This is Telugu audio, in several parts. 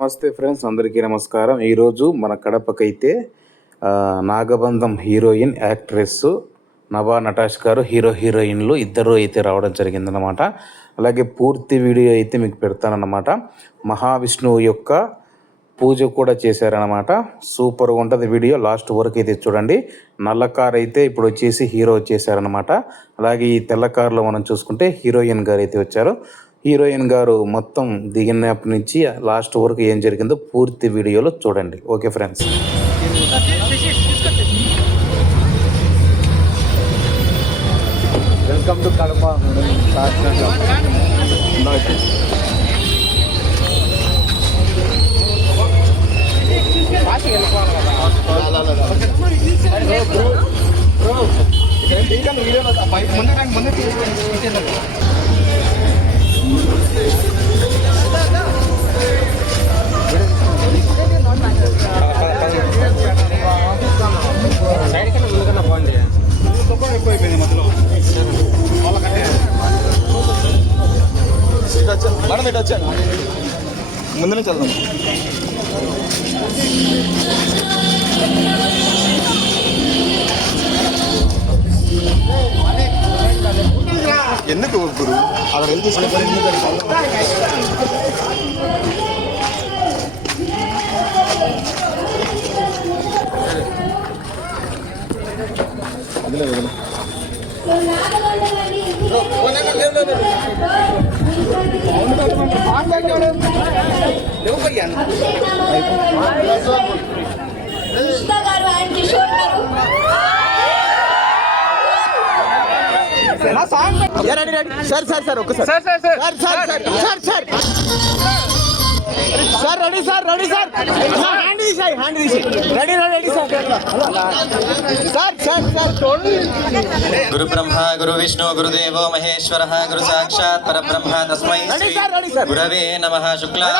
నమస్తే ఫ్రెండ్స్, అందరికీ నమస్కారం. ఈరోజు మన కడపకైతే నాగబంధం హీరోయిన్ యాక్ట్రెస్ నభా నటాష్ గారు హీరోయిన్లు ఇద్దరు అయితే రావడం జరిగిందనమాట. అలాగే పూర్తి వీడియో అయితే మీకు పెడతానన్నమాట. మహావిష్ణువు యొక్క పూజ కూడా చేశారనమాట. సూపర్గా ఉంటుంది వీడియో, లాస్ట్ వరకు అయితే చూడండి. నల్ల కార్ అయితే ఇప్పుడు వచ్చేసి హీరో వచ్చేసారనమాట. అలాగే ఈ తెల్ల కారులో మనం చూసుకుంటే హీరోయిన్ గారు అయితే వచ్చారు. హీరోయిన్ గారు మొత్తం దిగినప్పటి నుంచి లాస్ట్ వరకు ఏం జరిగిందో పూర్తి వీడియోలో చూడండి. Okay friends. Welcome to Kadapa. మనం ఇటు వచ్చాను, ముందు నుంచి వెళ్దాం. ఎందుకు గురు అక్కడ వెళ్ళి సార్ ఒక్కసారి సార్ రెడీ సార్ హ్యాండ్ తీసి రెడీ సార్ గురు బ్రహ్మ గురు విష్ణు గురుదేవో మహేశ్వర గురు సాక్షాత్ పరబ్రహ్మ తస్మై గురవే నమః. శుక్లాం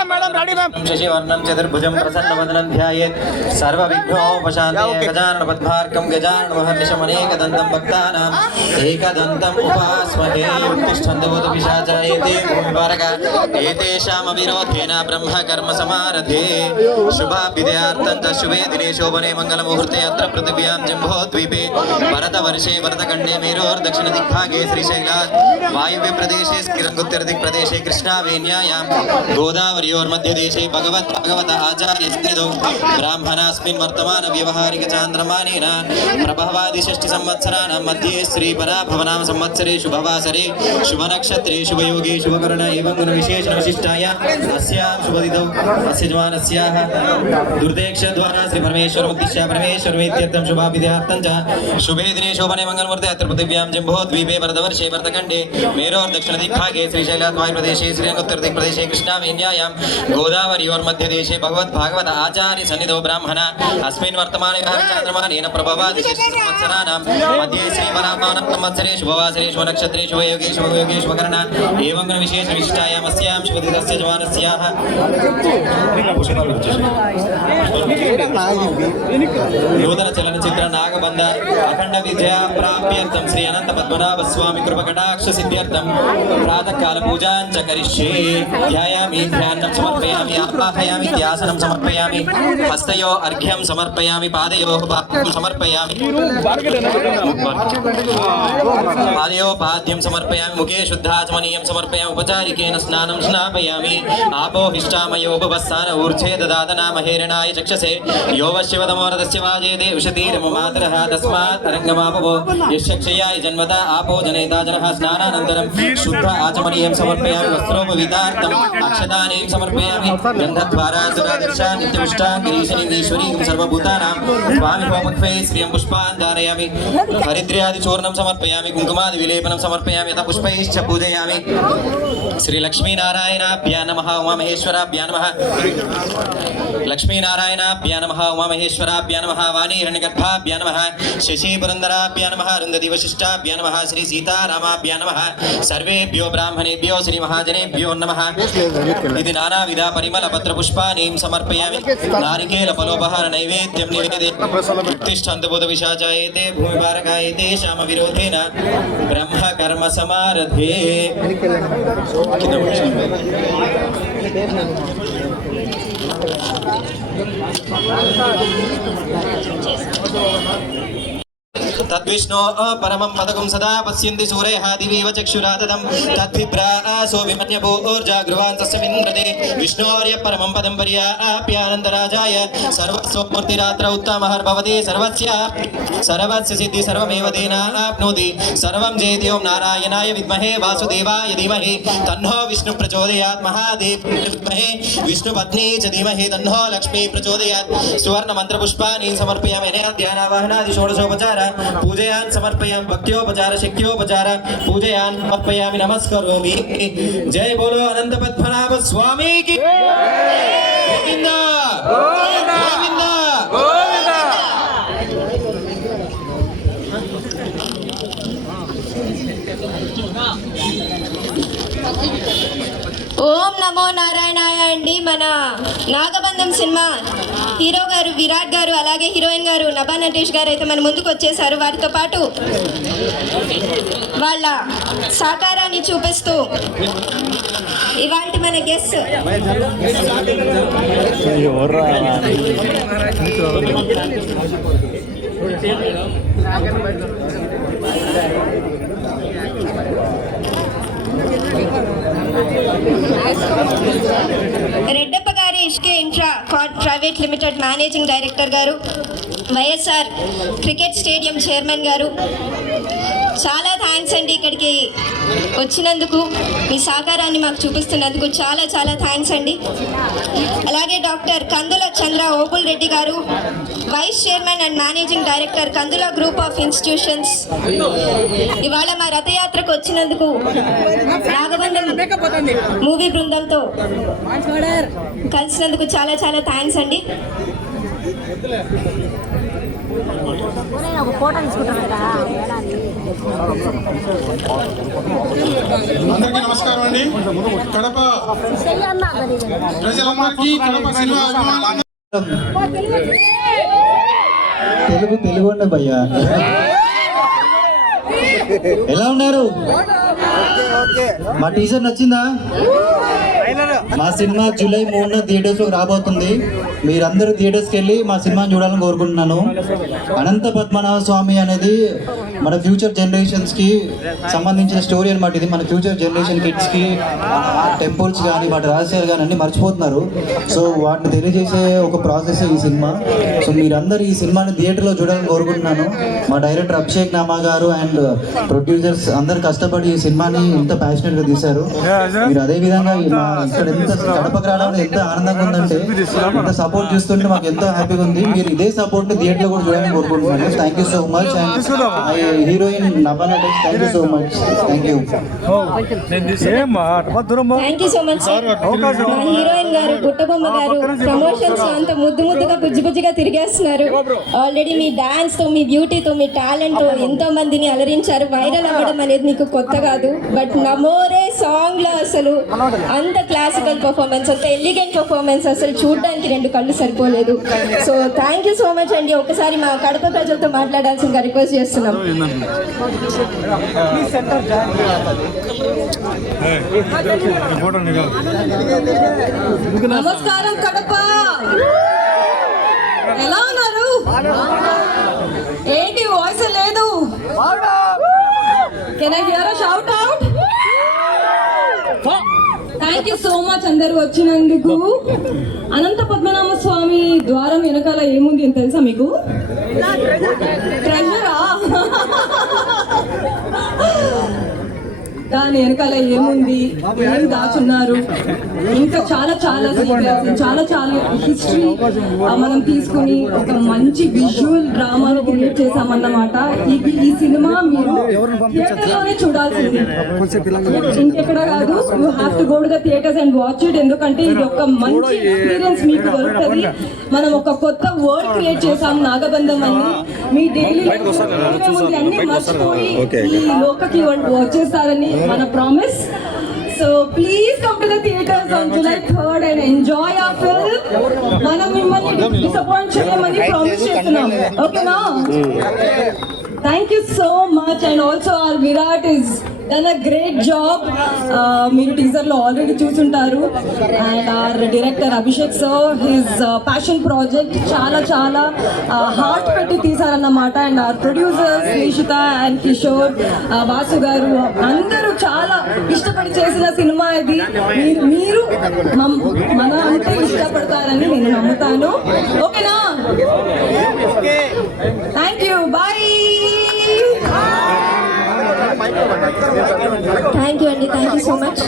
శశివర్ణం చతుర్భుజం ప్రసన్నవదనం ధ్యాయేత్ సర్వవిఘ్నోపశాంతయే. గజానన పద్మార్కం గజానన మహర్నిశం అనేకదంతం భక్తానాం ఏకదంతం ఉపాస్మహే. ఉత్తిష్టంతవోత పిశాచాయేతే భూమిపారక ఏతేషాం అవిరోధేన బ్రహ్మ కర్మ సమారథే. శుభాభ్యుదయార్థం చ శుభే దినే శోభనే మంగళముహూర్తే అత్ర పృథివ్యాం జంబోద్వీపే భరతవర్షే భరతఖండే మేరోర్దక్షిణ దిగ్భాగే శ్రీశైలాత్ వాయువ్య ప్రదేశే స్కిరంగుత్తరదిక్ ప్రదేశే కృష్ణావేన్యాయాం గోదావరియోర్మధ్యదేశే భగవత ఆచార్యస్త్రిదౌ బ్రాహ్మణాస్మిన్ వర్తమాన వ్యవహారిక చాంద్రమానేన ప్రభవాది షష్ఠి సంవత్సరాణం మధ్యే శ్రీ పరాభవనామ సంవత్సరే శుభవాసరే శుభనక్షత్రే శుభయోగే శుభకరణ ఏవం గుణ విశేషణ విశిష్టాయ అస్యాం శుభదిదౌ అస్య జవానస్యాః దుర్దేక్ష ద్వారా శ్రీ పరమేశ్వరముద్దిశ్య పరమేశ్వరమిత్యర్థం శుభాభిధ్యార్థం చ శుభే దినే శోభనే మంగళమూర్తే అత్ర పృథివ్యాం జంబోద్వీపే భరతవర్షే భరతఖండే మేరోర్ దక్షిణ దిగ్భాగే శ్రీశైలాత్ వాయుప్రదేశే శ్రీరంగోత్తర దిక్ప్రదేశే కృష్ణావేన్యాయాం గోదావరియోర్మధ్యదేశే భాగవత ఆచార్య సన్నిధౌ బ్రాహ్మణ అస్మిన్ వర్తమానే చాంద్రమానేన ప్రభవాది సంవత్సరాణం మధ్యే శ్రీ పరాభవన సంవత్సరే శుభవాసరే శుభనక్షత్రే శుభయోగే శుభకరణ ఏవం గుణ విశేష విశిష్టాయాం అస్యాం శుభదిదస్య జవానస్యాః నూతన చలనచిత్ర నాగబంధ అఖండ విజయ ప్రాప్త్యర్థం శ్రీ అనంత పద్మనాభ స్వామి కృపకటాక్ష సిద్ధ్యర్థం ప్రాతకాల పూజాంచ కరిష్యే. ధ్యాయామి ధ్యానం సమర్పయామి ఆవాహయామి ధ్యాసనం సమర్పయామి హస్తయో అర్ఘ్యం సమర్పయామి పాదయో పాద్యం సమర్పయామి పాదయో పాద్యం సమర్పయామి ముఖే శుద్ధాచమనీయం సమర్పయామి ఉపచారికేన స్నానం స్నాపయామి ఆపో హిష్టామయోపవస్థాన ఊర్ధ్వే దదాతనా మహేరణాయ చక్షసే యో వశివతమోరదస్య వాజేదే ఉషతీరమమాతరః తస్మాత్ తరంగమాపవో యశ్చక్షయాయ జన్మత ఆపో జనేతా జనః. స్నానానంతరం శుద్ధ ఆచమనీయం సమర్పయామి వస్త్రోపవితార్థం అక్షతానీం సమర్పయామి గంధద్వారా సురాదర్శా నిత్యపుష్టాం గిరీశనీం ఈశ్వరీం సర్వభూతానాం స్వామి హోమత్వే శ్రియం పుష్పాన్ ధారయామి హరిద్ర్యాది చూర్ణం సమర్పయామి కుంకుమాది విలేపనం సమర్పయామి యథా పుష్పైశ్చ పూజయామి. శ్రీ లక్ష్మీనారాయణాభ్యా నమః ఉమామహేశ్వరాభ్యా నమః లక్ష్మీనారాయణాభ్యా నమః ఉమామహేశ్వరాభ్యా నమః వాణీ హిరణ్యగర్భాభ్యా నమః శశీ పురందరాభ్యా నమః అరుంధతి వశిష్టాభ్యా నమః శ్రీ సీతారామాభ్యా నమః సర్వేభ్యో బ్రాహ్మణేభ్యో శ్రీ మహాజనేభ్యో నమః. ఇది నానావిధ పరిమళ పత్ర పుష్పానీం సమర్పయామి నారికేల ఫలోపహార నైవేద్యం నివేదే. ఉత్తిష్టంతు బుధ విశాచాయేతే భూమిపారకాయేతే శామ విరోధేన బ్రహ్మ కర్మ సమారథే. तद्विष्णो परमं पदकं सदा पश्यन्ति सूरयः दिवीव चक्षुराददं तद्भिप्रासो विमन्यभूर्जागृवान् तस्य विन्द्रते विष्णोर्य परमं पदं पर्याप्यानन्दराजाय सर्वस्वमूर्तिरात्र उत्तमः सर्वस्य सिद्धि सर्वमेव तेनाप्नोति सर्वं जयति ओं नारायणाय विद्महे वासुदेवाय धीमहि तन्नो विष्णु प्रचोदयात् महादेव विद्महे विष्णुपत्नी च धीमहि तन्नो लक्ष्मी प्रचोदयात् सुवर्णमन्त्रपुष्पाणि समर्पयामि ध्यानावाहनादि षोडशोपचार पूजयान् समर्पयामि भक्त्योपचार शक्त्योपचार पूजयान् समर्पयामि नमस्करोमि। जय बोलो अनंत पद्मनाभ स्वामी की गोविंद गोविंद ఓం నమో నారాయణాయ అండి. మన నాగబంధం సినిమా హీరో గారు విరాట్ గారు, అలాగే హీరోయిన్ గారు నభా నటేష్ గారు అయితే మన ముందుకు వచ్చేసారు. వారితో పాటు వాళ్ళ సహకారాన్ని చూపిస్తూ ఇవాళ మన గెస్ట్ రెడ్డప్ప గారి ఇష్కే intra card private limited managing director garu, YSR cricket stadium chairman గారు, చాలా థ్యాంక్స్ అండి. ఇక్కడికి వచ్చినందుకు, మీ సహకారాన్ని మాకు చూపిస్తున్నందుకు చాలా చాలా థ్యాంక్స్ అండి. అలాగే doctor Kandula Chandra Obul Reddy garu, vice chairman and managing director Kandula group of institutions, ఇవాళ మా రథయాత్రకు వచ్చినందుకు నాగబంధం మూవీ బృందంతో కలిసినందుకు చాలా చాలా థ్యాంక్స్ అండి. అందరికీ నమస్కారం అండి. కడప ప్రజలందరికీ కడప సినిమా తెలుగు ఉండే భయ్యా. ఎలా ఉన్నారు? మా టీజర్ నచ్చిందా? మా సినిమా జూలై 3న థియేటర్స్ లో రాబోతుంది. మీరందరూ థియేటర్స్కి వెళ్ళి మా సినిమాని చూడాలని కోరుకుంటున్నాను. అనంత పద్మనాభ స్వామి అనేది మన ఫ్యూచర్ జనరేషన్స్ కి సంబంధించిన స్టోరీ అనమాట. ఇది మన ఫ్యూచర్ జనరేషన్ కిడ్స్ కి టెంపుల్స్ కానీ వాటి రహస్యాలు కానీ అన్ని మర్చిపోతున్నారు. సో వాటిని తెలియజేసే ఒక ప్రాసెస్ ఈ సినిమా. సో మీరందరూ ఈ సినిమాని థియేటర్లో చూడాలని కోరుకుంటున్నాను. మా డైరెక్టర్ అభిషేక్ నామా గారు అండ్ ప్రొడ్యూసర్స్ అందరు కష్టపడి ఈ సినిమాని ఇంత ప్యాషనెట్ గా తీశారు. మీరు అదే విధంగా ఇక్కడ ఎంత కడపకు రావడం ఎంత ఆనందంగా ఉందంటే, ఇంత సపోర్ట్ చూస్తుంటే మాకు ఎంతో హ్యాపీగా ఉంది. మీరు ఇదే సపోర్ట్ ని థియేటర్ లో కూడా చూడాలని కోరుకుంటున్నాను. Thank you so much. And heroine Nabha Natesh, thank you so much. Thank you. Thank you so much sir. మా హీరోయిన్ గారు గుట్టబొమ్మ గారు ప్రమోషన్స్ అంత ముద్దు ముద్దుగా బుజ్జి బుజ్జిగా తిరిగేస్తున్నారు. ఆల్రెడీ మీ డాన్స్ తో, మీ బ్యూటీతో, మీ టాలెంట్ తో ఎంతో మందిని అలరించారు. వైరల్ అవ్వడం అనేది మీకు కొత్త కాదు. బట్ నమోరే సాంగ్ లో అసలు అంత క్లాసికల్ పర్ఫార్మెన్స్, అంత ఎలిగెంట్ పర్ఫార్మెన్స్ అసలు చూడడానికి రెండు కళ్ళు సరిపోలేదు. So thank you so much అండి. ఒకసారి మా కడప ప్రజలతో మాట్లాడాల్సిందిగా రిక్వెస్ట్ చేస్తున్నాం. నమస్కారం కడప, ఎలా ఉన్నారు? ఏంటి వాయిస్ లేదు? Can I here a shout out? Thank you so much అందరూ వచ్చినందుకు. అనంత పద్మనాభ స్వామి ద్వారం వెనకాల ఏముంది అని తెలుసా మీకు? ట్రెజరా? దాని వెనకాల ఏముంది, ఏం దాచున్నారు, ఇంకా చాలా చాలా సీక్రెట్స్, చాలా చాలా హిస్టరీ మనం తీసుకుని ఒక మంచి విజువల్ డ్రామాని క్రియేట్ చేశామన్నమాట. ఈ సినిమా మీరు థియేటర్లోనే చూడాల్సింది, ఇంకెక్కడ కాదు. You have to go to the theatres and watch it. ఎందుకంటే ఇది ఒక మంచి ఎక్స్పీరియన్స్ మీకు దొరుకుతుంది. మనం ఒక కొత్త వర్డ్ క్రియేట్ చేసాం నాగబంధం అని. మీ డైలీ అన్ని మర్చిపోయి ఈ లోకకి వచ్చేస్తారని మన promise. So please come to the theaters on July 3rd and enjoy our film. మనం మిమ్మల్ని డిసప్పాయింట్ చేయమని ప్రామిస్ చేస్తున్నాం. ఓకేనా? Thank you so much. And also our Virat is done a great job. మీరు టీజర్లో ఆల్రెడీ చూసుంటారు. And our director Abhishek sir his passion project చాలా చాలా హార్ట్ పెట్టి తీశారన్నమాట. And our producers Nishitha and Kishore, Vasu garu అందరూ చాలా ఇష్టపడి చేసిన సినిమా ఇది. మీరు మన అంతే ఇష్టపడతారని నేను నమ్ముతాను. ఓకేనా? Thank you, bye. Thank you అండి, థ్యాంక్ యూ సో మచ్.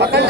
పక్కన